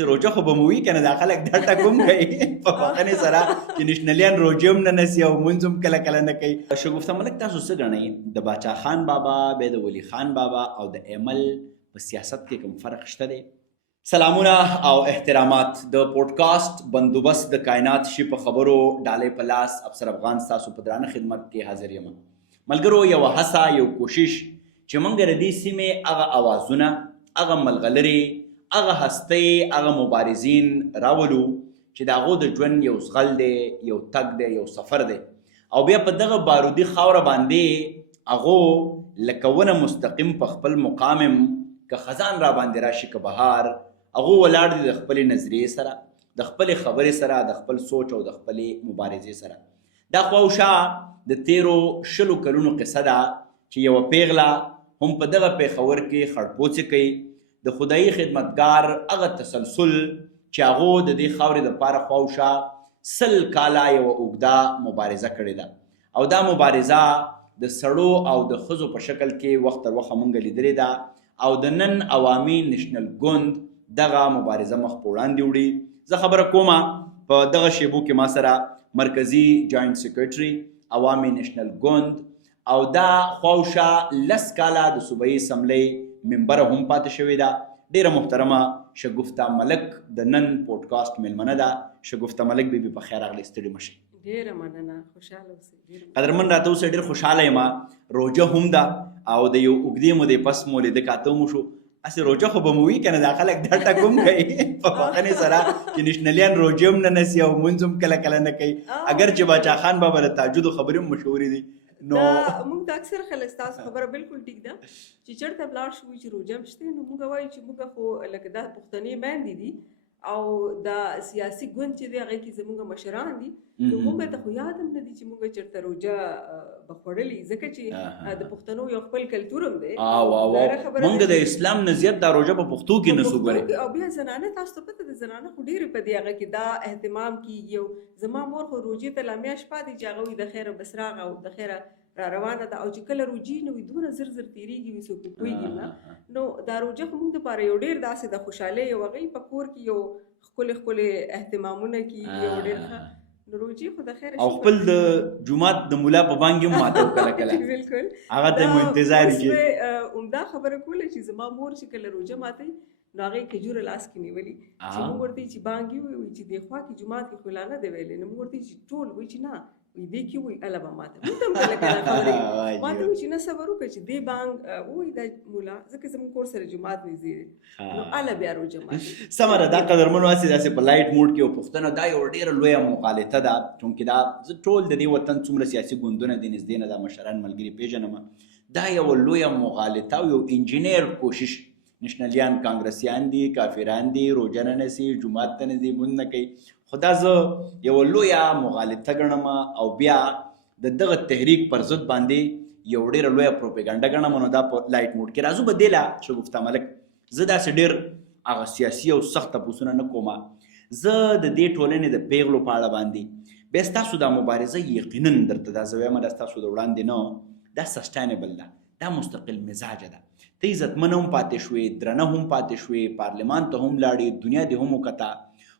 روجه خو به مو وي که نه دا خلک دا ټکوم کوي په بخښنې سره چې نشنلیان روجې هم نه نیسي او لمونځ هم کله کله نه کوي. شګفته ملک تاسو څه ګڼئ د باچا خان بابا بیا د ولی خان بابا او د ایمل په سیاست کې کوم فرق شته دی؟ سلامونه او احترامات. د پودکاسټ بندوبست د کائنات شي په خبرو ډالۍ په لاس افسر افغان ستاسو په درانه خدمت کې حاضر یم. ملګرو، یو هڅه، یو کوشش چې موږ د دې سیمې هغه اوازونه، هغه ملغلرې، هغه هستۍ، هغه مبارزین راولو چې د هغو د ژوند یو زغل دی، یو تګ دی، یو سفر دی، او بیا په دغه بارودي خاوره باندې هغو لکه ونه مستقیم په خپل مقام که خزان را باندې راشي که بهار، هغو ولاړ دي د خپلې نظریې سره، د خپلې خبرې سره، د خپل سوچ او د خپلې مبارزې سره. دا خواوشا د تیرو 20 کلونو قصه ده چې یوه پیغله هم په دغه پیښور کې خړپوڅې کوي. د خدایي خدمتګار هغه تسلسل چې هغو د دې خاورې دپاره خواوشا 100 کاله یوه اوږده مبارزه کړې ده، او دا مبارزه د سړو او د ښځو په شکل کې وخت تر وخته موږ لیدلې ده، او د نن عوامي نشنل ګوند دغه مبارزه مخ په وړاندې وړي. زه خبره کومه په دغه شیبو کې ما سره مرکزي جاینټ سیکرټري عوامي نشنل ګوند او دا خواوشا 10 کاله د صوبایي اسمبلۍ ممبره هم پاتې شوې ده، ډیره محترمه شګفته ملک د نن پودکاسټ میلمنه ده. شګفته ملک بیبي په خیر راغلې، ستړي مشئ. ډیره مننه، خوشحاله اوسئ. قدرمن راته اوسئ، ډېر خوشحاله یم. روجه هم ده او د یو اوږدې مودې پس مو لیده کاته مو شو. هسې روجه خو به مو وي که نه دا خلک دا ټکوم کوي په بخښنې سره چې نشنلیان روجې هم نه نیسي او لمونځ هم کله کله نه کوي، اگر چې باچا خان بابا د تهجدو خبرې هم مشهورې دي. نو موږ د اکثر خلک ستاسو خبره بالکل ټیک ده چې چېرته ولاړ شو چې روژه هم شته، نو موږ وایو چې موږ خو لکه دا پښتنې میندې دي او دا سیاسي ګوند چې دی هغې کې زموږ مشران دي، نو موږ ته خو یاد هم نه دي چې موږ چېرته روژه به خوړلي، ځکه چې د پښتنو یو خپل کلتور هم دی. موږ د اسلام نه زیات دا روژه په پښتو کې نه سو ګورې. او بیا زنانه، تاسو ته پته ده زنانه خو ډېرې په دې هغه کې دا اهتمام کېږي. او زما مور خو روژې ته لا میاشت پاتې چې هغه وي د خیره بس راغه او د خیره را روانه ده، او چې کله روجي نه وي دونه زر زر تېرېږي وي څوک پرې پوهېږي نه. نو دا روژه خو موږ دپاره یو ډېر داسې د خوشحالۍ یو هغوی په کور کې یو ښکلې ښکلې اهتمامونه کېږي، یو ډېر ښه. نو روژې خو د خیر او خپل د جومات د ملا په بانګ هم ماتو کله کله بالکل هغه ته مو انتظار کېږي. عمده خبره کوله چې زما مور چې کله روژه ماتوي نو هغې کجوره لاس کې نیولي چې موږ ورته چې بانګ یې ووایي چې دې خوا کې جومات کې خو لا نه دی ویلی، نو موږ ورته چې ټول وایي چې نه وي دې کې وایي اله به ماته موږ ته هم کله کله خبرې ما ته وایي چې نه صبر وکړه چې دې بانګ ووایي دا مولا، ځکه زموږ کور سره جومات نږدې دی، نو اله بیا روژه ماتوي. سمه ده. دا قدرمنو هسې داسې په لایټ موډ کې یو پوښتنه، دا یو ډېره لویه مغالطه ده، چونکې دا زه ټول د دې وطن څومره سیاسي ګوندونه دي نږدې نه دا مشران ملګري پېژنم، دا یوه لویه مغالطه او یو انجینیر کوشش. نشنلیان کانګرسیان دي، کافران دي، روژه نه نیسي، جومات ته نه ځي، لمونځ نه کوي، خو دا زه یوه لویه مغالطه ګڼم او بیا د دغه تحریک پر ضد باندې یو ډېره لویه پروپیګنډه ګڼم. نو دا په لایټ موډ کې راځو به دې له شګفته ملک زه داسې ډېر هغه سیاسي او سخت تپوسونه نه کومه، زه د دې ټولنې د پیغلو په اړه باندې بیا ستاسو دا مبارزه یقینا درته دا زه وایم دا ستاسو د وړاندې نه، دا سسټینبل ده، دا مستقل مزاجه ده، ته عزتمنه هم پاتې شوې، درنه هم پاتې شوې، پارلمان ته هم لاړې، دنیا دې هم وکته،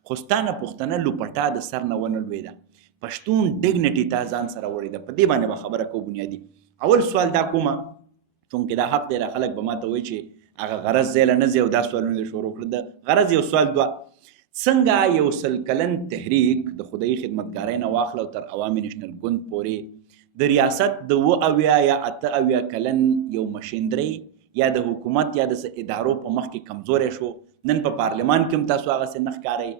خو ستانه پښتنه لوپټا د سر نه ونه لوېده، پښتون ډیګنټي تا ځان سره وړې ده. په دې باندې به خبره کوو بنیادي. اول سوال دا کومه چونکې دا حق دی، را خلک به ما ته وایي چې هغه غرض ځای له نه ځي او دا سوالونه دې شروع کړه. د غرض یو سوال دوه، څنګه یو 100 کلن تحریک د خدایي خدمتګارۍ نه واخله او تر عوامي نشنل ګوند پورې د ریاست د 78 یا 78 کلن یو مشندرۍ یا د حکومت یا د ادارو په مخ کې کمزوری شو، نن په پارلمان کې هم تاسو هغسې نه ښکارئ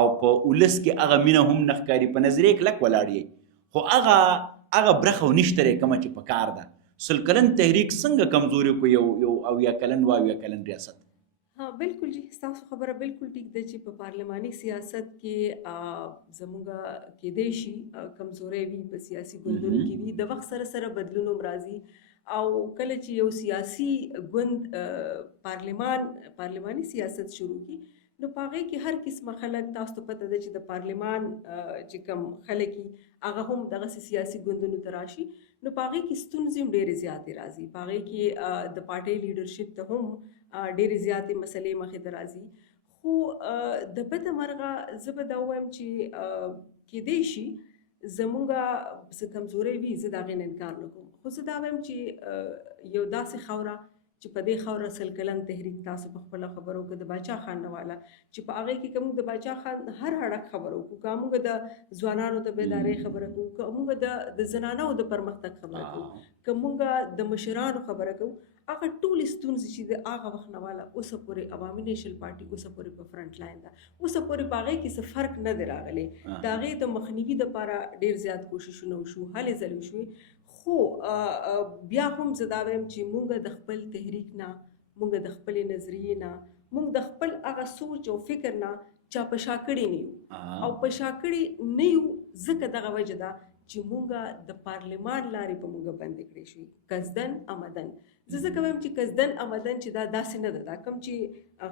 او په ولس کې هغه مینه هم نه ښکاري، په نظریې کلک ولاړ یې، خو هغه برخه ونشته دی کومه چې په کار ده. 100 کلن تحریک څنګه کمزوري کو یو 80 کلن و 80 کلن ریاست؟ ها بالکل جی، ستاسو خبره بالکل ټیک ده چې په پارلماني سیاست کې زموږ کېدی شي کمزورۍ وي، په سیاسي ګوندونو کې وي، د وخت سره سره بدلون هم راځي، او کله چې یو سیاسي ګوند پارلماني سیاست شروع کی نو په هغې کې هر قسمه خلک، تاسو ته پته ده چې د پارلمان چې کوم خلک وي هغه هم دغسې سیاسي ګوندونو ته راشي، نو په هغې کې ستونزې هم ډېرې زیاتې راځي، په هغې کې د پارټۍ لیډرشپ ته هم ډېرې زیاتې مسلې مخې ته راځي. خو د بده مرغه زه به دا ووایم چې کیدای شي زمونږ څه کمزورۍ وي، زه د هغې نه انکار نه کوم، خو زه دا وایم چې یو داسې خاوره چې په دې خاوره سل کلن تحریک تاسو په خپله خبرو کې د باچا خان نه واله چې په هغې کې که موږ د باچا خان هر اړخ خبره وکړو، که موږ د ځوانانو د بیدارۍ خبره کوو، که موږ د زنانو د پرمختګ خبره کوو، که موږ د مشرانو خبره کوو، هغه ټولې ستونزې چې د هغه وخت نه واله اوسه پورې عوامي نیشنل پارټي اوسه پورې په فرنټ لاین ده، اوسه پورې په هغې کې څه فرق نه دی راغلی. د هغې د مخنیوي دپاره ډېر زیات کوششونه وشو، هلې ځلې وشوې، خو بیا هم زه دا وایم چې موږ د خپل تحریک نه، موږ د خپلې نظریې نه، موږ د خپل هغه سوچ او فکر نه چا په شا کړي نه یو، او په شا کړي نه یو ځکه دغه وجه ده چې موږ د پارلمان لارې په موږ بندې کړې شوې، قصدن عمدن. زه ځکه وایم چې قصدن عمدن چې دا داسې نه ده، دا کوم چې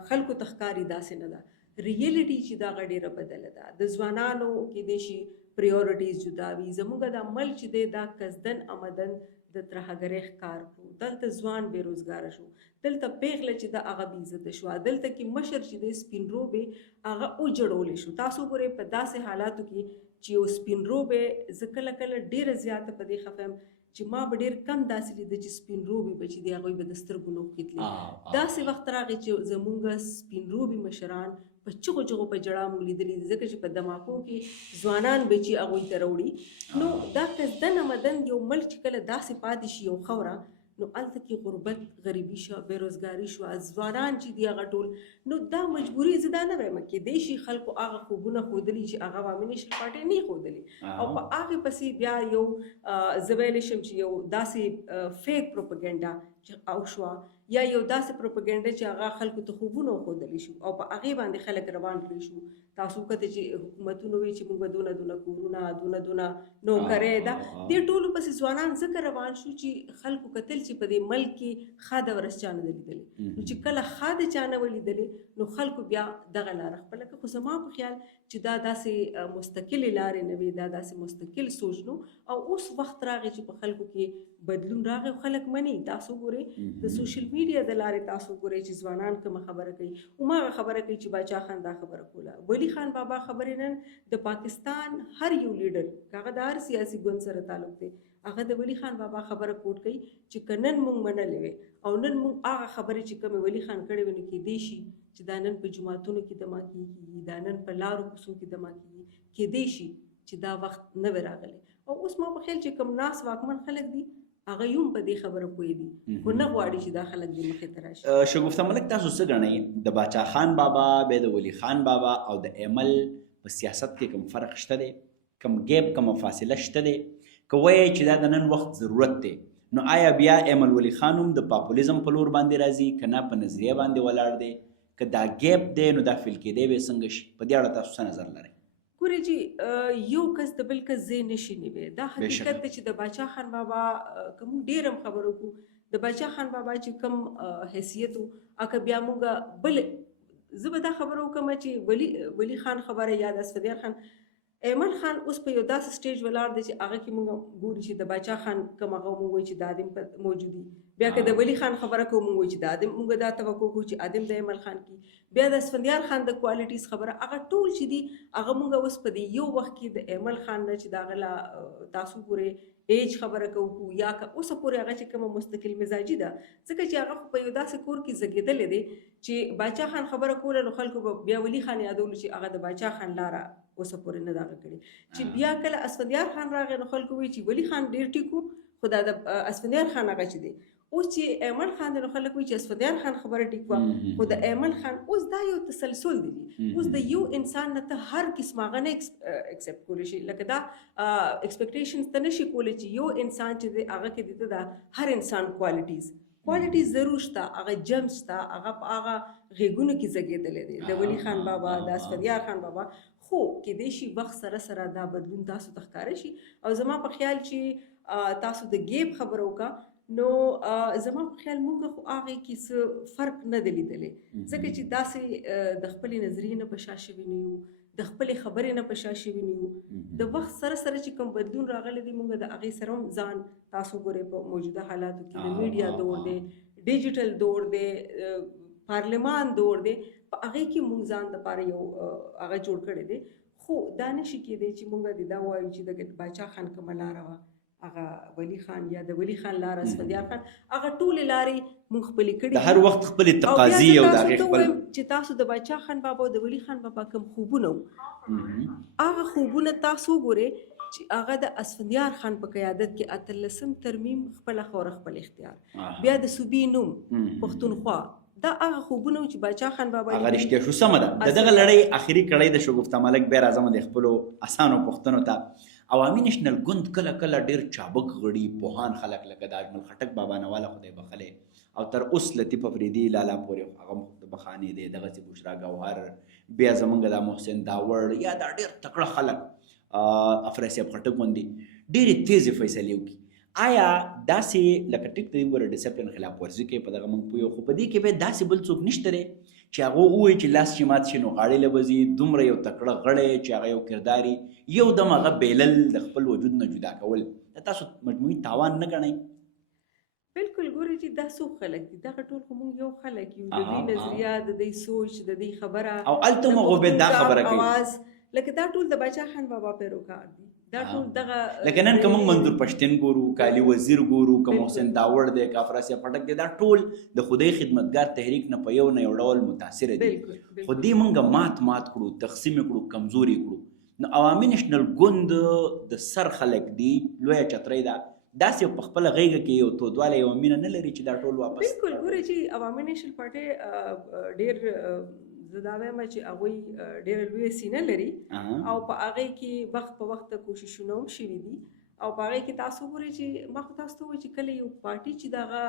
خلکو ته ښکاري داسې نه ده، ریئلټي چې دا هغه ډېره بدله ده. د ځوانانو کیدای شي پریورټیز جدا وي، زموږ د عمل چې دی دا قصدن عمدن د ترهګرۍ ښکار کړو. دلته ځوان بېروزګاره شو، دلته پیغله چې ده هغه بېعزته شوه، دلته کې مشر چې دی سپین روبې هغه وجړولی شو. تاسو ګورئ په داسې حالاتو کې چې یو سپین روبې، زه کله کله ډېره زیاته په دې خفه یم چې ما به ډېر کم داسې لیده چې سپین روبې به چې دی هغوی به د سترګو نه وختلي. داسې وخت راغی چې زمونږ سپین روبې مشران په چغو چغو په جړا موږ لیدلي دي، ځکه چې په دماکو کې ځوانان به چې هغوی ته راوړي. نو دا قصدن عمدن یو ملک چې کله داسې پاتې شي، یو خوره، نو هلته کې غربت، غریبي شوه، بېروزګاري شوه، ځوانان چې دي هغه ټول، نو دا مجبوري زه دا نه وایم، کیدای شي خلکو هغه خوبونه ښودلي چې هغه عوامي نیشنل پارټۍ نه یې ښودلي، او په هغې پسې بیا یو زه ویلی شم چې یو داسې فیک پروپاګنډا چې او شوه، یا یو داسې پروپاګنډا چې هغه خلکو ته خوبونه وښودلی شو او په هغې باندې خلک روان کړي شو. تاسو وکتئ چې حکومتونه وایي چې موږ به دونه دونه کورونه، دونه نوکرۍ ده، دې ټولو پسې ځوانان ځکه روان شو چې خلکو کتل چې په دې ملک کې ښه د ورځ چا نه ده لیدلې. نو چې کله ښه د چا نه وه لیدلې، نو خلکو بیا دغه لاره خپله کړه. خو زما په خیال چې دا داسې مستقلې لارې نه وي، دا داسې مستقل سوچ نو، او اوس وخت راغی چې په خلکو کې بدلون راغی او خلک مني. تاسو ګورئ د سوشل میډیا د لارې، تاسو ګورئ چې ځوانان کومه خبره کوي، هماغه خبره کوي چې باچا خان دا خبره کوله. ولی خان بابا خبرې نن د پاکستان هر یو لیډر، هغه د هر سیاسي ګوند سره تعلق دی، هغه د ولی خان بابا خبره کوټ کوي چې که نن موږ منلې وې او نن موږ هغه خبرې چې کومې ولی خان کړې وې، نو کیدای شي چې دا نن په جوماتونو کې دما کېږي، دا نن په لارو کوڅو کې دما کېږي، کیدای شي چې دا وخت نه وي راغلی. او اوس ما په خیال چې کوم ناس واکمن خلک دي هغه یوم په دې خبره پوه دي، خو نه غواړي چې دا خلک دې مخې ته راشي. شګفته ملک، تاسو څه ګڼئ د باچا خان بابا، بیا د ولی خان بابا او د ایمل په سیاست کې کوم فرق شته دی، کوم ګیپ، کومه فاصله شته دی؟ که وایئ چې دا د نن وخت ضرورت دی، نو آیا بیا ایمل ولی خان هم د پاپولیزم په لور باندې راځي، که نه په نظریه باندې ولاړ دی؟ که دا ګیپ دی نو دا فیل کېدی به څنګه شي؟ په دې اړه تاسو څه نظر لرئ؟ ګورئ جي، یو کس د بل کس ځای نشي نیوی. دا حقیقت دی چې د باچا خان بابا که موږ ډېر هم خبرو وکړو، د باچا خان بابا چې کوم حیثیت و، هغه بیا موږ بل، زه به دا خبره وکړم چې ولی خان خبره یا د اسفندیار خان، ایمل خان اوس په یو داسې سټیج ولاړ دی چې هغه کې موږ ګورو چې د باچا خان کوم هغه موږ وایي چې دا ادم موجود دي، بیا که د ولی خان خبره کوو موږ وایي چې دا ادم، موږ دا توقع کوو چې ادم د ایمل خان کې، بیا د اسفندیار خان د کوالټیز خبره، هغه ټول چې دي هغه موږ اوس په دې یو وخت کې د ایمل خان نه چې د هغه لا تاسو ګورئ ایج خبره کوو، یا که اوسه پورې هغه چې کومه مستقل مزاجي ده، ځکه چې هغه په یو داسې کور کې زېږېدلی دی چې باچا خان خبره کوله، نو خلکو به بیا ولی خان یادولو چې هغه د باچا خان لاره اوسه پورې نه ده هغه کړې. چې بیا کله اسفندیار خان راغی، نو خلکو وایي چې ولی خان ډېر ټیک و، خو دا د اسفندیار خان هغه چې دی. اوس چې ایمل خان دی، نو خلک وایي چې اسفندیار خان خبره ټیک وه، خو د ایمل خان اوس دا یو تسلسل دی. اوس د یو انسان نه ته هر قسم هغه نه اکسپټ کولی شي، لکه دا اکسپیکټیشنز ته نشي کولی چې یو انسان چې دی هغه کې د هر انسان کوالټیز ضرور شته، هغه جم شته، هغه په هغه غېږونو کې زېږېدلی دی، د ولی خان بابا، د اسفندیار خان بابا. خو کیدای شي وخت سره سره دا بدلون تاسو ته ښکاره شي. او زما په خیال چې تاسو د ګیپ خبره وکړه، نو زما په خیال موږ خو هغې کې څه فرق نه دی لیدلی، ځکه چې داسې د خپلې نظریې نه په شا شوي نه یو، د خپلې خبرې نه په شا شوي نه یو. د وخت سره سره چې کوم بدلون راغلی دی، موږ د هغې سره هم ځان، تاسو ګورئ په موجوده حالاتو کې د میډیا دور دی، ډیجیټل دور دی، پارلمان دور دی، په هغې کې موږ ځان دپاره یو هغه جوړ کړی دی. خو دا نشي کېدی چې موږ د دا وایو چې د باچا خان کومه لاره وه هغه ولی خان یا د ولی خان لاره اسفندیار خان هغه ټولې لارې موږ خپلې کړي د هر وخت خپلې تقاضي او د هغې خپل چې تاسو د باچا خان بابا او د ولی خان بابا کوم خوبونه وو هغه خوبونه تاسو وګورئ چې هغه د اسفندیار خان په قیادت کې 18 ترمیم خپله خوره خپل اختیار بیا د صوبې نوم پښتونخوا دا هغه خوبونه چې باچا خان بابا هغه رښتیا شو سمه ده د دغه لړۍ آخري کړۍ د شګفته ملک بیا راځم د خپلو اسانو پوښتنو ته عوامي نېشنل ګوند کله کله ډېر چابک غړي پوهان خلک لکه د اجمل خټک بابا نواله خدای بخلی او تر اوس لطیف افریدي لالا پورې هغه د بخانې دی دغسې بشرا ګوهر بیا زمونږ د محسن داوړ یا دا ډېر تکړه خلک افراسیاب خټک غوندې ډېرې تیزې فیصلې وکړي آیا داسې لکه ټیک دی وګوره ډسپلین خلاف ورزي کوي په دغه موږ پوهیو خو په دې کې به داسې بل څوک نشته دی چې هغه ووایي چې لاس چې مات شي نو غاړې له بځي دومره یو تکړه غړی چې هغه یو کرداري یو دم هغه بیلل د خپل وجود نه جدا کول د تاسو مجموعي تاوان نه ګڼئ؟ بالکل ګورئ چې دا څوک خلک دي دغه ټول خو موږ یو خلک یو د دوی نظریه د دوی سوچ د دوی خبره او هلته هم هغوی بیا دا خبره کوي لکه دا ټول د باچا خان بابا پیروکار دي دا ټول دغه لکه نن که موږ منظور پښتین ګورو که علي وزیر ګورو که محسن داوړ دی که افراسیاب خټک دی دا ټول د خدای خدمتګار تحریک نه په یو نه یو ډول متاثره دي خو دې موږ مات کړو تقسیم کړو کمزوري کړو نو عوامي نېشنل ګوند د سر خلک دي لویه چترۍ ده داسې په خپله غېږه کې یو تودوالی یوه مینه نه لري چې دا ټول واپس بالکل ګورئ چې عوامي نېشنل پارټۍ ډېر زه دا وایم چې هغوی ډېره لویه سینه لري او په هغې کې وخت په وخت کوششونه هم شوي دي او په هغې کې تاسو وګورئ چې ما خو تاسو ته ووایي چې کله یو پارټي چې دغه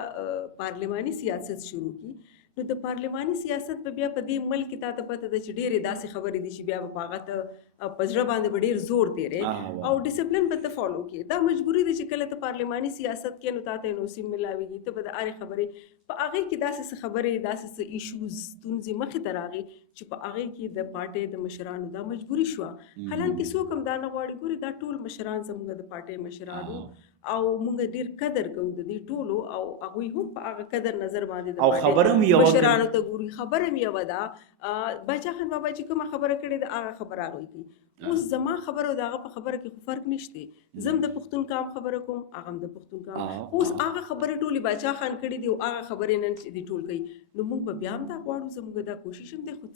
پارلماني سیاست شروع کړي نو د پارلماني سیاست به بیا په دې ملک کې تا ته پته ده چې ډېرې داسې خبرې دي چې بیا به په هغه ته په زړه باندې به ډېر زور تېری او ډسپلن به ته فالو کړي دا مجبوري ده چې کله ته پارلماني سیاست کې نو تا ته نوسیم ملاویږي ته به د هرې خبرې په هغې کې داسې څه خبرې داسې څه ایشوز ستونزې مخې ته راغی چې په هغې کې د پارټۍ د مشرانو دا مجبوري شوه حالانکې څوک هم دا نه غواړي ګورې دا ټول مشران زموږ د پارټۍ مشرانو او موږ ډېر قدر کوو د دې ټولو او هغوی هم په هغه قدر نظر باندې د پارټۍ مشرانو ته ګوري خبره هم یوه ده باچا خان بابا چې کومه خبره کړې ده هغه خبره هغوی کوي اوس زما خبره او د هغه په خبره کې خو فرق نشته زه هم د پښتون کام خبره کوم هغه هم د پښتون کام اوس هغه خبرې ټولې باچا خان کړي دي او هغه خبرې نن چې دي ټول کوي نو موږ به بیا هم دا غواړو زموږ دا کوشش هم دی خو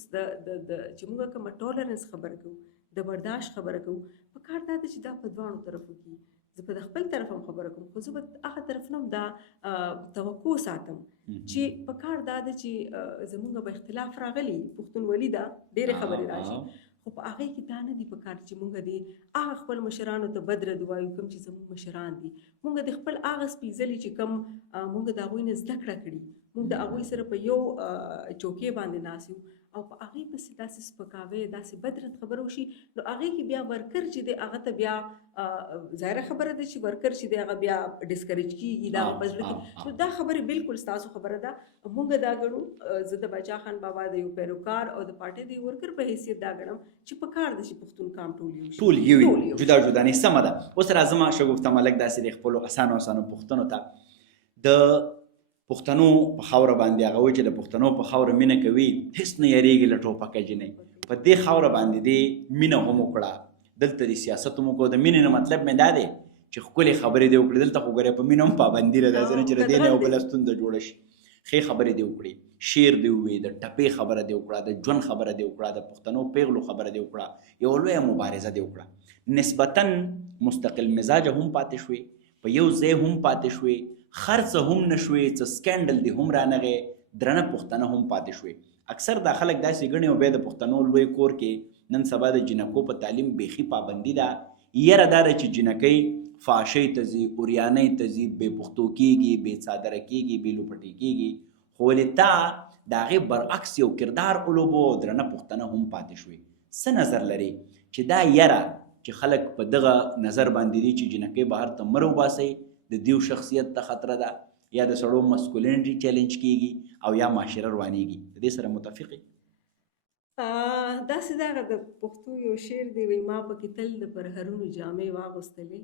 چې موږ کومه ټولرنس خبره کوو د برداشت خبره کوو په کار دا ده چې دا په دواړو طرفو کې زه په د خپل طرف هم خبره کوم خو زه به هغه طرف نه هم دا توقع ساتم چې په کار دا ده چې زموږ به اختلاف راغلی پښتونولي ده ډېرې خبرې راشي خو په هغې کې دا نه دي په کار چې موږ د هغه خپل مشرانو ته بد رد وایو کوم چې زموږ مشران دي موږ د خپل هغه سپېڅلي چې کوم موږ د هغوی نه زده کړه کړي موږ د هغوی سره په یو چوکۍ باندې ناست یو او په هغې پسې داسې سپکاوی داسې بد رد خبره وشي نو هغې کې بیا ورکر چې دی هغه ته بیا ظاهره خبره ده چې ورکر چې دی هغه بیا ډسکریج کېږي دا په زړه کې نو دا خبرې بالکل ستاسو خبره ده موږ دا ګڼو زه د باچا خان بابا د یو پیروکار او د پارټۍ د یو ورکر په حیثیت دا ګڼم چې په کار ده چې پښتون کام ټول یو وي جدا جدا نه سمه ده اوس راځم شګفته ملک داسې د خپلو اسانو پوښتنو ته د پښتنو په خاوره باندې هغه وایي چې د پښتنو په خاوره مینه کوي هېڅ نه یېرېږي له ټوپکه جنۍ په دې خاوره باندې دې مینه هم وکړه دلته د سیاست هم وکړو د مینې نه مطلب مې دا دی چې ښکلې خبرې دې وکړي دلته خو ګورې په مینه هم پابندي ده داسې نه چې د دې نه یو بله ستونزه جوړه شي ښې خبرې دې وکړي شعر دې ووایي د ټپې خبره دې وکړه د ژوند خبره دې وکړه د پښتنو پیغلو خبره دې وکړه یوه لویه مبارزه دې وکړه نسبتا مستقل مزاجه هم پاتې شوې په یو ځای هم پاتې شوې خرڅه هم نه شوې څه سکینډل دې هم رانغې درنه پښتنه هم پاتې شوې اکثر دا خلک داسې ګڼي او بیا د پښتنو لوی کور کې نن سبا د جنکو په تعلیم بیخي پابندي ده یره دا ده چې جنکۍ فاشۍ ته ځي اوریانۍ ته ځي بې پښتو کېږي بې څادره کېږي بې لوپټې کېږي خو ولې تا د هغې برعکس یو کردار ولوبو او درنه پښتنه هم پاتې شوې څه نظر لري چې دا یره چې خلک په دغه نظر باندې دي چې جنکۍ بهر ته مه روباسئ د دیو شخصیت ته خطره ده یا د سړو مسکولینټي چیلنج کېږي او یا معاشره روانېږي د دې سره متفقې داسې دغه د پښتو یو شعر دی وایي ما پکې تل د پرهرونو جامې واغوستلې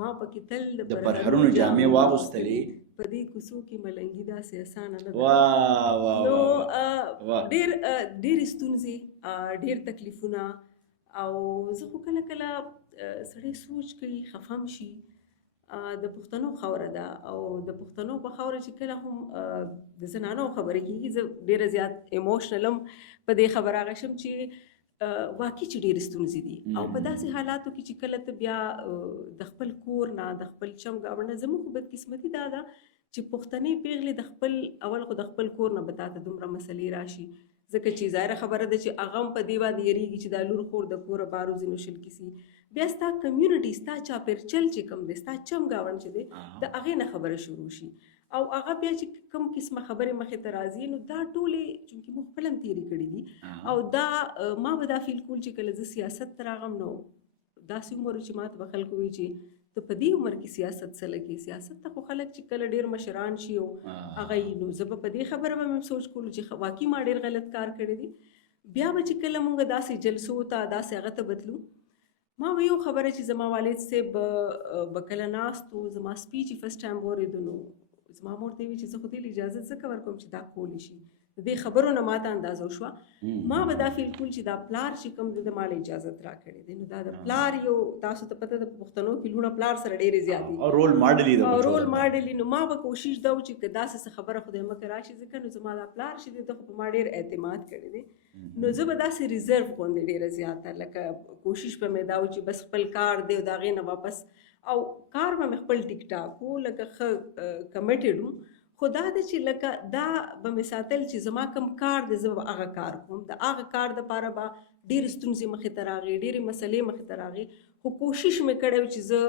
ما پکې تل د پرهرونو جامې واغوستلې په دې کوڅو کې ملنګي داسې اسانه نه ده. واه واه نو واه ډېرې ستونزې، ډېر تکلیفونه، او زه خو کله کله سړی سوچ کوي خفه هم شي. د پښتنو خاوره ده او د پښتنو په خاوره چې کله هم د زنانو خبرې کېږي، زه ډېره زیات ایموشنل هم په دې خبره هغه شم چې واقعي چې ډېرې ستونزې دي. او په داسې حالاتو کې چې کله ته بیا د خپل کور نه، د خپل چمګاوڼ نه، زموږ خو بدقسمتي دا ده چې پښتنې پیغلې د خپل اول خو د خپل کور نه به تا ته دومره مسلې راشي، ځکه چې ظاهره خبره ده چې هغه هم په دې باندې یېرېږي چې دا لور خور د کوره بارو ځینو شل کیسي. بیا ستا کمیونټي، ستا چاپېرچل چې کوم دی، ستا چمګاوڼ چې دی، د هغې نه خبره شروع شي او هغه بیا چې کوم قسمه خبرې مخې ته راځي، نو دا ټولې چونکې موږ خپل هم تېرې کړي دي. او دا ما به دا فیل کول چې کله زه سیاست ته راغلم، نو داسې عمر چې ما ته به خلکو وایي چې ته په دې عمر کې سیاست څه لګې؟ سیاست ته خو خلک چې کله ډېر مشران شي او هغه یي، نو زه به په دې خبره به مې سوچ کولو چې واقعي ما ډېر غلط کار کړی دی. بیا به چې کله مونږ داسې جلسو ته، داسې هغه ته بتلو، ما به یو خبره چې زما والد صاحب به کله ناست و، زما سپیچ یې فسټ ټایم واورېدو، نو زما مور ته یې وي چې زه خو دې له اجازت ځکه ورکوم چې دا کولی شي. د دې خبرو نه ماته اندازه وشوه. ما به دا فیل کول چې دا پلار چې کوم دی د ما له اجازت راکړی دی، نو دا د پلار یو، تاسو ته پته ده په پښتنو کې لوڼه پلار سره ډېرې زیات دي او رول ماډل یې او رول ماډل. نو ما به کوشش دا و چې که داسې څه خبره خدای مکه راشي، ځکه نو زما دا پلار چې دی د خو په ما ډېر اعتماد کړی دی، نو زه به داسې ریزرو غوندې ډېره زیاته، لکه کوشش به مې دا و چې بس خپل کار دی او د هغې نه واپس، او کار به مې خپل ټیک ټاک و، لکه ښه کمیټډ وم. خو دا ده چې لکه دا به مې ساتل چې زما کوم کار دی زه به هغه کار کوم. د هغه کار دپاره به ډېرې ستونزې مخې ته راغې، ډېرې مسلې مخې ته راغې، خو کوشش مې کړی و چې زه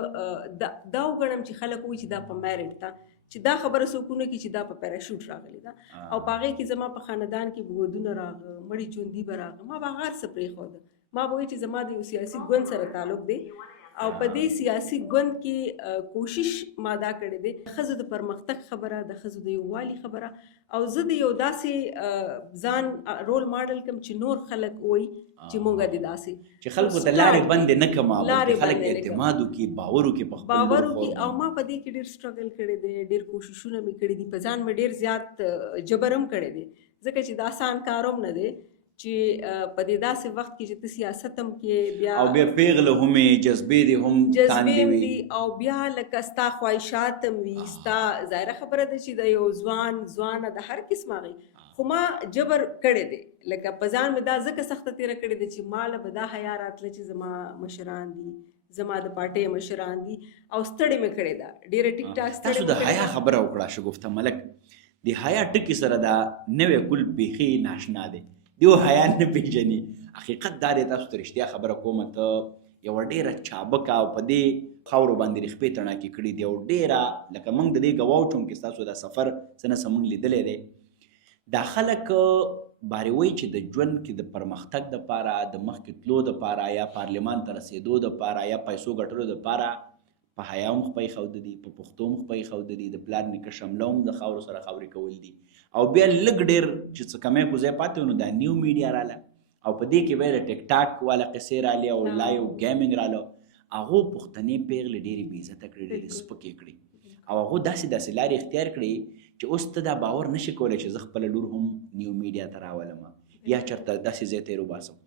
دا وګڼم چې خلک وایي چې دا په میرټ ده، چې دا خبره څوک ونه کړي چې دا په پیراشوټ راغلی ده. او په هغې کې زما په خاندان کې به ودونه راغه، مړي ژوندي به راغه، ما به هغه هر څه پرېښوده. ما به وایي چې زما د یو سیاسي ګوند سره تعلق دی او په دې سیاسي ګوند کې کوشش ما دا کړی دی، د ښځو د پرمختګ خبره، د ښځو د یووالي خبره، او زه د یو داسې ځان رول ماډل کم چې نور خلک وایي چې مونږ دې داسې چې خلکو ته لارې بندې نه کړم، خلک اعتماد وکړي، باور وکړي په خپل باور وکړي. او ما په دې کې ډېر سټرګل کړی دی، ډېر کوششونه مې کړي دي، په ځان مې ډېر زیات جبر هم کړی دی، ځکه چې دا آسان کار هم نه دی چې په دې داسې وخت کې چې ته سیاست هم کې، بیا او بیا پیغله همې جذبې دي هم جذبې دي، او بیا لکه ستا خواهشات هم وي، ستا ظاهره خبره ده چې د یو ځوانه د هر قسم هغې، خو ما جبر کړی دی، لکه په ځان مې دا ځکه سخته تېره کړې ده چې ما له به دا حیا راتله چې زما مشران دي، زما د پارټۍ مشران دي، او ستړې مې کړې ده ډېره ټیک ټاک. تاسو د حیا خبره وکړه شګفته ملک، د حیا ټکي سره دا نوی ګل بیخي ناشنا دی، دیو حیا نه پیژني. حقیقت دا دی، تاسو ته رښتیا خبره کومه، ته یوه ډېره چابکه او په دې خاورو باندې رخپې تڼاکې کړي دي، او ډېره لکه موږ د دې ګواو چون کې ستاسو دا سفر څه نه څه موږ لیدلی دی. دا خلک بارې وایي چې د ژوند کې د پرمختګ دپاره، د مخکې تلو دپاره، یا پارلمان ته رسېدو دپاره، یا پیسو ګټلو دپاره په حیا هم خپه ایښوده دي، په پښتو هم خپه ایښوده دي، د پلار نیکه شمله هم د خاورو سره خاورې کول دي. او بیا لږ ډېر چې څه کمی کوزی پاتې و، نو دا نیو میډیا راله، او په دې کې بیا د ټیک ټاک والا قصې رالې او لایو ګیمنګ راله. هغو پښتنې پیغلې ډېرې بې عزته کړې، ډېرې سپکې کړې، او هغو داسې لارې اختیار کړې چې اوس ته دا باور نشي کولی چې زه خپله لور هم نیو میډیا ته راولم یا چېرته داسې ځای ته یې روباسم.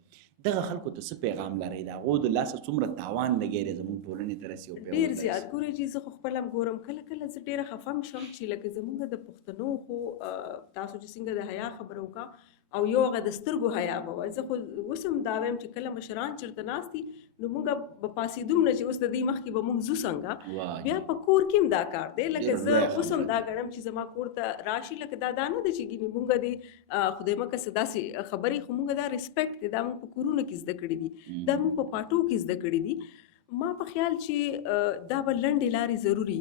دغه خلکو ته څه پیغام لرئ؟ د هغو د لاسه څومره تاوان لګی دی زموږ ټولنې ته رسي؟ ډېر زیات. ګورئ چې زه خو خپله هم ګورم، کله کله زه ډېره خفه م شم چې لکه زمونږ د پښتنو خو تاسو چې څنګه د حیا خبره وکړه، او یو هغه د سترګو حیا به وه. زه خو اوس هم دا وایم چې کله مشران چېرته ناست دي، نو مونږ به پاسېدو نه چې اوس د دې مخکې به مونږ ځو څنګه، بیا په کور کې هم دا کار دی. لکه زه اوس هم دا ګڼم چې زما کور ته راشي، لکه دا نه ده چې ګینې مونږ د خدای مکه څه داسې خبرې، خو مونږ دا ریسپیکټ دی، دا مونږ په کورونو کې زده کړي دي، دا مونږ په پاټو کې زده کړي دي. ما په خیال چې دا به لنډې لارې ضروري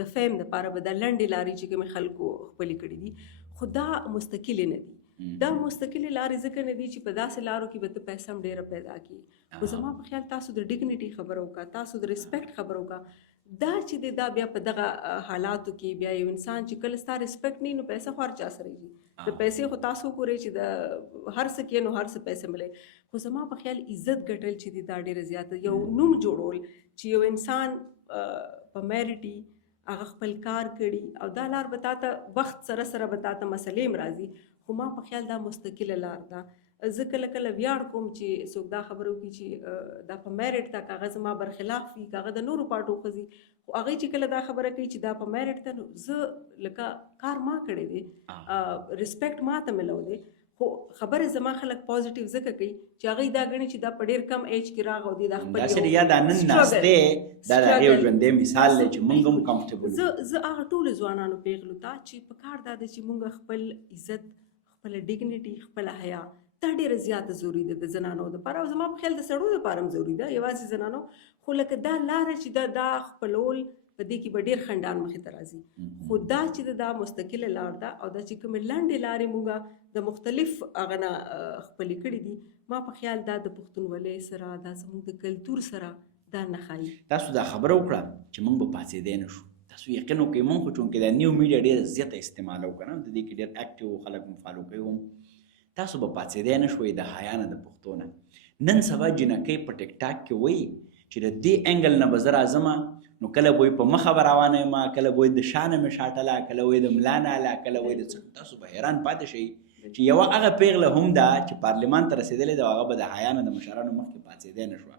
د فیم دپاره به دا لنډې لارې چې کومې خلکو خپلې کړي دي، خو دا مستقلې نه دي. دا مستقلې لارې ځکه نه دي چې په داسې لارو کې به ته پیسه هم ډېره پیدا کړي. خو زما په خیال تاسو د ډیګنیټي خبره وکړه، تاسو د ریسپیکټ خبره وکړه، دا چې دی دا بیا په دغه حالاتو کې بیا یو انسان چې کله ستا ریسپیکټ نه، نو پیسه خو هر چا سره وي، د پیسې خو تاسو وګورئ چې د هر څه کې نو هر څه پیسې ملي. خو زما په خیال عزت ګټل چې دی دا ډېره زیاته، یو نوم جوړول چې یو انسان په میرټي هغه خپل کار کړي او دا لار به تا ته وخت سره سره به تا ته مسلې هم راځي، خو ما په خیال دا مستقله لار ده. زه کله کله ویاړ کوم چې څوک دا خبره وکړي چې دا په میرټ ده، که هغه زما برخلاف وي، که هغه د نورو پارټو ښځي، خو هغوی چې کله دا خبره کوي چې دا په میرټ ده، نو زه لکه کار ما کړی دی، ریسپیکټ ما ته ملو دی، خو خبره زما خلک پازیټیو ځکه کوي چې هغوی دا ګڼي چې دا په ډېر کم ایج کې راغی او دی دا خپل داسې یا دا نن ناستې دا د هغې یو ژوندی مثال دی چې موږ هم کمفرټیبل زه هغه ټولو ځوانانو پیغلو ته چې په کار دا دی چې موږ خپل عزت، خپله ډیګنیټي، خپله حیا دا ډېره زیاته ضروري ده د زنانو دپاره، او زما په خیال د سړو دپاره هم ضروري ده، یوازې زنانو. خو لکه دا لاره چې دا خپلول په دې کې به ډېر خنډان مخې ته راځي، خو دا چې دا مستقله لار ده او دا چې کومې لنډې لارې موږ د مختلف هغه نه خپلې کړي دي، ما په خیال دا د پښتونولۍ سره، دا زموږ د کلتور سره دا نه ښایي. تاسو دا خبره وکړه چې موږ به پاڅېدی نه شو، تاسو یقین وکړئ موږ خو چونکې دا نیو میډیا ډېره زیاته استعمالوو که نه، د دې کې ډېر اکټیو خلک مو فالو کوي هم، تاسو به پاڅېدی نه شوئ د حیا نه، د پښتو نه. نن سبا جنکۍ په ټیک ټاک کې وایي چې د دې انګل نه به زه راځمه، نو کله به په مخه به روانه یم، کله به د شا نه مې شاټله، کله به د ملا نه اله، کله به د څه. تاسو به حیران پاتې شئ چې یوه هغه پیغله هم ده چې پارلمان ته رسېدلې ده، هغه به د حیا نه د مشرانو مخکې پاڅېدی نه شوه،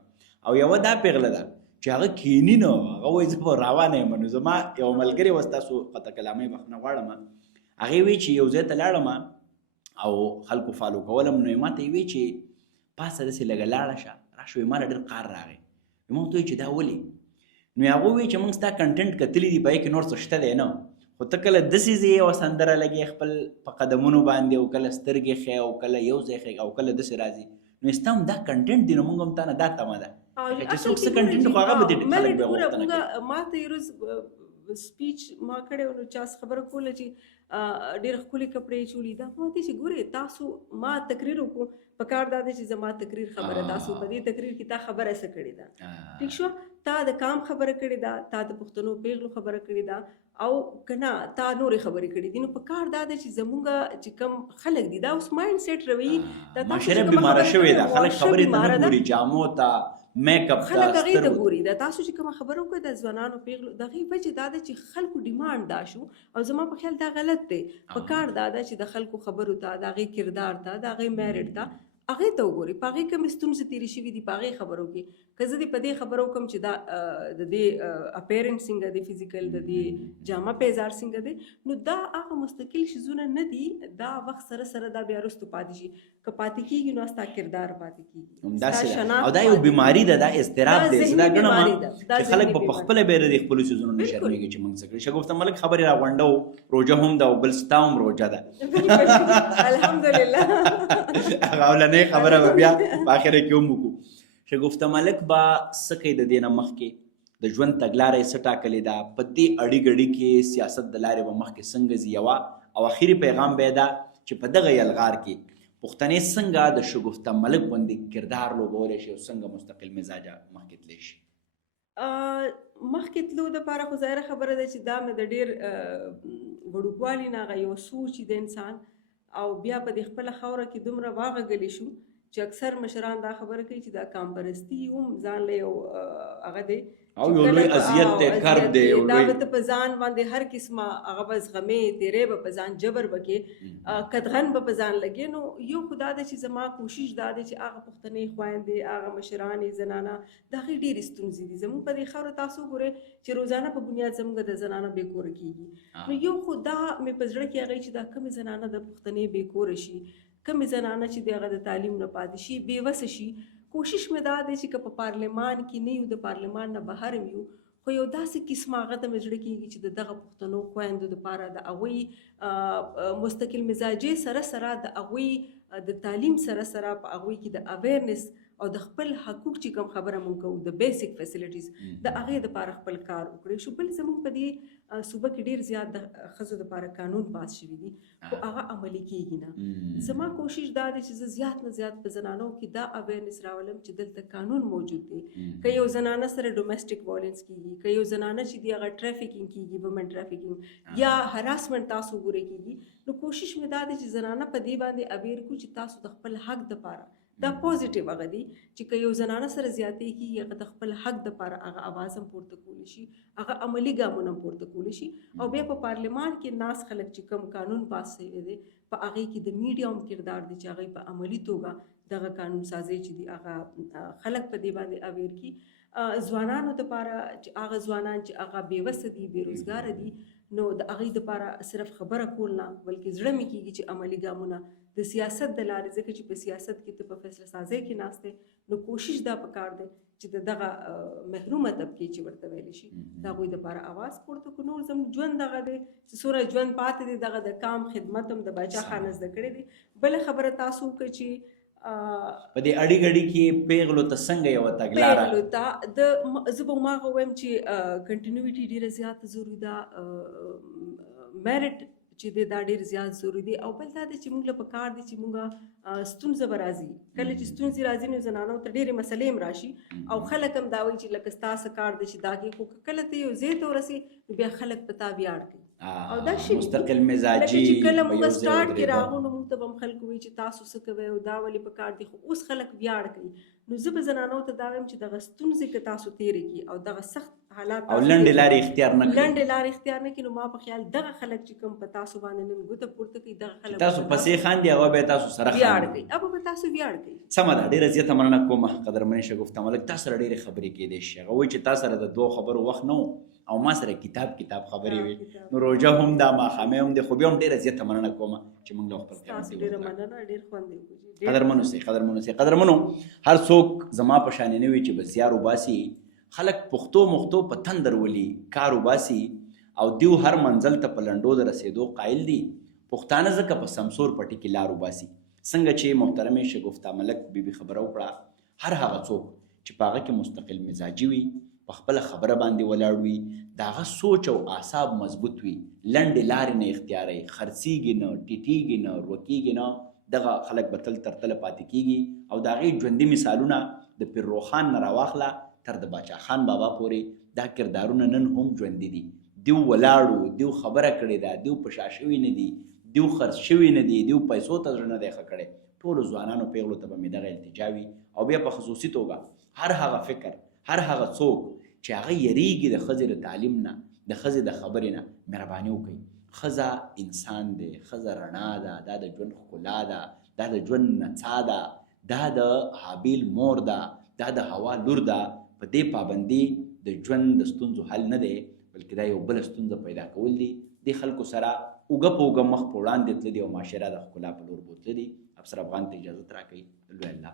او یوه دا پیغله ده چې هغه کیني نه، هغه وایي زه به روانه یم. نو زما یو ملګرې وه، ستاسو قطع کلامۍ بخښنه غواړم، هغې وایي چې یو ځای ته لاړم او خلکو فالو کولم، نو یې ما ته یې وایي چې پاسه داسې لږه لاړه شه راشه، وایي ما له ډېر قار راغی. ما ورته وایي چې دا ولې؟ نو هغه وایي چې موږ ستا کنټنټ کتلی دي، په هغې کې نور څه شته دی نه، خو ته کله داسې ځې یوه سندره لګې خپل په قدمونو باندې، او کله سترګې ښیې، او کله یو ځای ښیې، او کله داسې راځي، نو ستا هم دا کنټنټ دی، نو موږ هم تا نه دا تمه ده چې څوک څه کنټنټ خو هغه به دې خلک بیا غوښتنه کوي. ما ته یې روز سپیچ ما کړی و، نو چا خبره کوله چې ډېر ښکلي کپړې چولي، دا ما ته چې ګورې تاسو ما تقریر وکړو، په کار دا دی چې زما تقریر خبره، تاسو په دې تقریر کې تا خبره څه کړې ده، ټیک شو، تا د کام خبره کړې ده، تا د پښتنو پیغلو خبره کړې ده، او که نه تا نورې خبرې کړې دي. نو په کار دا دی چې زموږ چې کوم خلک دي دا اوس مایند سیټ روي، معاشره بیماره شوې ده، خلک خبرې ته نه ګوري، جامو ته، میک اپ ته، خلک هغې ته ګوري. دا تاسو چې کومه خبره وکړئ د ځوانانو پیغلو، د هغې وجې دا ده چې خلکو ډیمانډ دا شو، او زما په خیال دا غلط دی. په کار دا ده چې د خلکو خبرو ته، د هغې کردار ته، د هغې میرټ ته، هغې ته وګورئ، په هغې کومې ستونزې تېرې شوي دي، په هغې خبرو کې. که زه دې په دې خبره وکړم چې دا د دې اپیرنس څنګه دی، فزیکل د دې جامه پیزار څنګه دی، نو دا هغه مستقل شیزونه نه دي، دا وخت سره سره دا بیا وروسته پاتې شي. که پاتې کېږي نو ستا کردار پاتې کېږي، او دا یو بیماري ده، دا اضطراب دی. زه دا ګڼم چې خلک به په خپله بیا د خپلو څیزونو نه شرمېږي چې موږ څه کړي. شګفته ملک خبرې راغونډو، روژه هم ده او بل ستا هم روژه ده، الحمدلله. هغه اولنۍ خبره به بیا په اخره کې هم وکړو. شګفته ملک به څه کوي د دې نه مخکې، د ژوند تګلاره یې څه ټاکلې ده، په دې اړي ګړي کې سیاست د لارې به مخکې څنګه ځي، یوه او اخري پیغام به یې ده چې په دغه یلغار کې پښتنې څنګه د شګفته ملک غوندې کردار لوبولی شي او څنګه مستقل مزاجه مخکې تللی شي. مخکې تلو دپاره خو ظاهره خبره ده چې دا مې د ډېر وړوکوالي نه هغه یو سوچ د انسان، او بیا په دې خپله خاوره کې دومره واغږلی شو چې اکثر مشران دا خبره کوي چې دا کامپرستي هم ځان له یو هغه دی او یو لوی اذیت دی، کرب دی، یو دا لوی به ته په ځان باندې هر قسمه هغه به زغمې، تیرې به په ځان جبر وکې، قدغن به په ځان لګې. نو یو خو دا دی چې زما کوشش دا دی چې هغه پښتنې خویندې، هغه مشرانې زنانه، د هغې ډېرې ستونزې دي زموږ په دې خاوره. تاسو ګورئ چې روزانه په بنیاد زموږ د زنانه بې کوره کېږي، نو یو خو دا مې په زړه کې هغې چې دا کومې زنانه د پښتنې بې کوره شي، کومې زنانه چې د هغه د تعلیم نه پاتې شي، بې وسه شي. کوشش مې دا دی چې که په پارلمان کې نه یو، د پارلمان نه بهر هم یو، خو یو داسې قسمه هغه ته مې زړه کېږي چې د دغه پښتنو خویندو دپاره د هغوی مستقل مزاجۍ سره سره د هغوی د تعلیم سره سره په هغوی کې د اویرنس او د خپل حقوق چې کوم خبره مونږ کوو، د بیسیک فیسیلیټیز د هغې دپاره خپل کار وکړی شو. بل زموږ په دې صوبه کې ډېر زیات د ښځو دپاره قانون پاس شوي دي، خو هغه عملي کېږي نه. زما کوشش دا دی چې زه زیات نه زیات په زنانو کې دا اویرنس راولم چې دلته قانون موجود دی. که یو زنانه سره ډومسټک وایلنس کېږي، که یو زنانه چې دی هغه ټرافیکینګ کېږي، وومن ټرافیکینګ یا هراسمنټ تاسو ګورئ کېږي، نو کوشش مې دا دی چې زنانه په دې باندې اویر کړو چې تاسو د خپل حق دپاره دا پوزټیو هغه دی چې که یو زنانه سره زیاتې کېږي هغه د خپل حق دپاره هغه اواز هم پورته کولی شي، هغه عملي ګامونه هم پورته کولی شي. او بیا په پارلمان کې ناست خلک چې کوم قانون پاس شوی دی په هغې کې د میډیا هم کردار دی چې هغوی په عملي توګه دغه قانون سازی چې دی هغه خلک په دې باندې اویر کړي. ځوانانو دپاره چې هغه ځوانان چې هغه بېوسه دي بېروزګاره دي نو د هغې دپاره صرف خبره کول نه بلکې زړه مې کېږي چې عملي ګامونه د سیاست د لارې، ځکه چې په سیاست کې ته په فیصله سازۍ کې ناست دی نو کوشش دا پکار دی چې د دغه محرومه طبقې چې ورته ویلی شي د هغوی دپاره اواز پورته کړو. نور زموږ ژوند دغه دی چې څومره ژوند پاتې دی دغه د کام خدمت هم د باچا خانه زده کړی دی. بله خبره تاسو وکړه چې په دې اړي غړي کې پیغلو ته څنګه یو تګلاره پیغلو ته د زه به هماغه وایم چې کنټینیوټي ډېره زیاته ضروري ده، میرټ چې دی دا ډېر زیات ضروري دی. او بل دا دی چې موږ له پکار دی چې موږ ستونزه به راځي، کله چې ستونزې راځي نو زنانو ته ډېرې مسلې هم راشي او خلک هم دا وایي چې لکه ستا څه کار دی چې دا کې، خو کله ته یو ځای ته ورسې نو بیا خلک په تا ویاړ کوي او دا شي مستقل مزاجي. چې کله موږ سٹارټ کې راغو نو موږ ته به هم خلک وایي چې تاسو څه کوئ او دا ولې پکار دی، خو اوس خلک ویاړ کوي. نو زه به زنانو ته دا وایم چې دغه ستونزې که تاسو تېرې کړي او دغه سخت حالات او لنډې لارې اختیار نه کړي، لنډې لارې اختیار نه کړي، نو ما په خیال دغه خلک چې کوم په تاسو باندې نن ګوته پورته کوي دغه خلک تاسو پسې خاندي هغه به تاسو سره ویاړ کوي، هغه به تاسو ویاړ کوي. سمه ده. ډېره زیاته مننه کوم قدرمنې شګفته ملک، تا سره ډېرې خبرې کېدی شي. هغه وایي چې تا سره د دوو خبرو وخت نه و او ما سره کتاب خبرې وي، نو روژه هم دا ماښامې هم دی، خو بیا هم ډېره زیاته مننه کوم چې موږ له خپل تاسو ډېره مننه، ډېر خوند یې قدرمنو هر څوک زما په شانې نه وي چې به زیار وباسي، خلک پښتو مختو په تندر ولي کار وباسي او دیو هر منزل ته په لنډو د رسېدو قایل دي. پښتانه ځکه په سمسور پټي کې لار وباسي. څنګه چې محترمې شګفته ملک بیبي خبره وکړه، هر هغه څوک چې په هغه کې مستقل مزاجي وي، په خپله خبره باندې ولاړ وي، د هغه سوچ او اعصاب مضبوط وي، لنډې لارې نه اختیاروي، خرڅېږي نه، ټیټېږي نه، روکېږي نه، دغه خلک به تل تر تله پاتې کېږي. او د هغې ژوندي مثالونه د پیر روښان نه راواخله تر د باچا خان بابا پورې دا کردارونه نن هم ژوندي دي. دیو ولاړو، دیو خبره کړې ده، دیو په شا شوي نه دي، دیو خرڅ شوي نه دي، دیو پیسو ته زړه نه دی ښه کړی. ټولو ځوانانو پیغلو ته به مې دغه التجا وي. او بیا په خصوصي توګه هر هغه فکر، هر هغه څوک چې هغه یریږي د ښځې د تعلیم نه، د ښځې د خبرې نه، مهرباني وکړئ. ښځه انسان دی، ښځه رڼا ده، دا د ژوند ښکلا ده، دا د ژوند نڅا ده، دا د حابیل مور ده، دا د هوا لور ده. په دې پابندي د ژوند د ستونزو حل نه دی بلکې دا یو بله ستونزه پیدا کول دي. دې خلکو سره اوږه په اوږه مخ په وړاندې تللي او معاشره د ښکلا په لور بوتلي دي. افسر افغان ته اجازت راکوئ. لوی الله